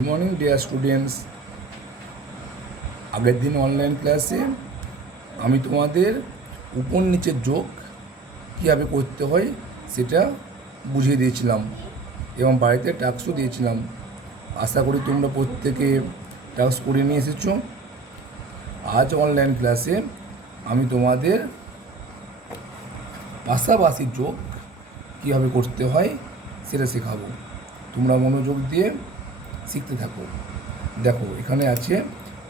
Good morning dear students. আগের দিন online ক্লাসে আমি তোমাদের উপর নিচের যোগ কীভাবে করতে হয় সেটা বুঝিয়ে দিয়েছিলাম এবং বাড়িতে টাস্কও দিয়েছিলাম। আশা করি তোমরা প্রত্যেকে টাস্ক করে নিয়ে এসেছো। আজ অনলাইন ক্লাসে আমি তোমাদের পাশাপাশি যোগ কীভাবে করতে হয় সেটা শেখাবো। তোমরা মনোযোগ দিয়ে শিখতে থাকো। দেখো, এখানে আছে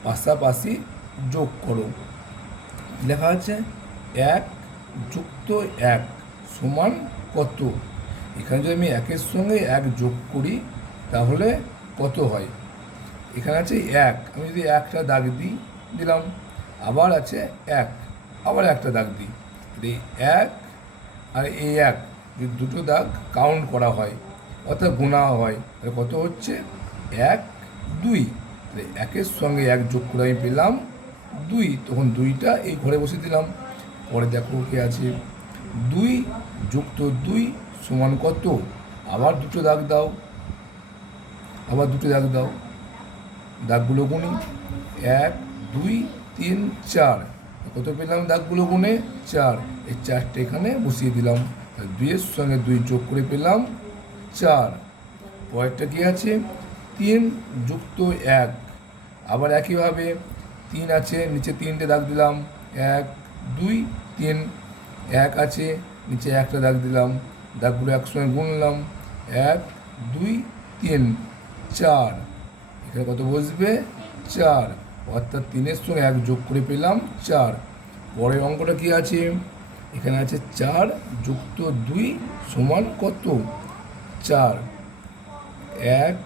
পাশাপাশি যোগ করো, লেখা আছে 1 যুক্ত 1 সমান কত। এখানে যদি আমি 1-এর সঙ্গে 1 যোগ করি তাহলে কত হয়। এখানে আছে 1, আমি যদি একটা দাগ দিলাম, আবার আছে 1, আবার একটা দাগ দিই, এই 1 আর এই 1 যদি দুটো দাগ কাউন্ট করা হয় অর্থাৎ গোনা হয় তাহলে কত হচ্ছে 1, 2। 1-এর সঙ্গে 1 যোগ করে আমি পেলাম 2, তখন 2টা এই ঘরে বসে দিলাম। পরে দেখো কি আছে, 2 যুক্ত 2 সমান কত। আবার দুটো দাগ দাও, আবার দুটো দাগ দাও, দাগগুলো গুনি 1, 2, 3, 4। কত পেলাম দাগগুলো গুনে 4, এই 4টে এখানে বসিয়ে দিলাম। 2-এর সঙ্গে 2 যোগ করে পেলাম 4। পরেরটা কি আছে, 3 যুক্ত 1, আবার একইভাবে 3 আছে, নিচে 3টে দাগ দিলাম, 1, 2, 3। 1 আছে, নিচে একটা দাগ দিলাম, দাগগুলো একসঙ্গে গুনলাম, 1, 2, 3, 4। এখানে কত বসবে 4, অর্থাৎ 3-এর সঙ্গে 1 যোগ করে পেলাম 4। পরের অঙ্কটা কি আছে, এখানে আছে 4 যুক্ত 2 সমান কত 4। 1,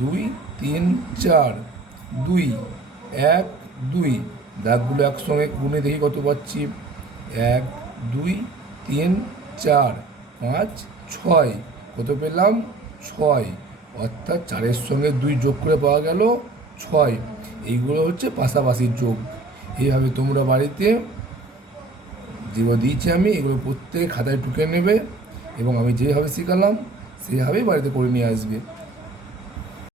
2, 3, 4, 2, 1, 2। দাগগুলো একসঙ্গে গুনে দেখি কত পাচ্ছি, 1, 2, 3, 4, 5, 6। কত পেলাম 6, অর্থাৎ 4-এর সঙ্গে 2 যোগ করে পাওয়া গেল 6। এইগুলো হচ্ছে পাশাপাশি যোগ। এইভাবে তোমরা বাড়িতে যেগুলো দিয়েছি আমি এগুলো প্রত্যেকে খাতায় টুকে নেবে এবং আমি যেভাবে শেখালাম সেভাবেই বাড়িতে করে নিয়ে আসবে।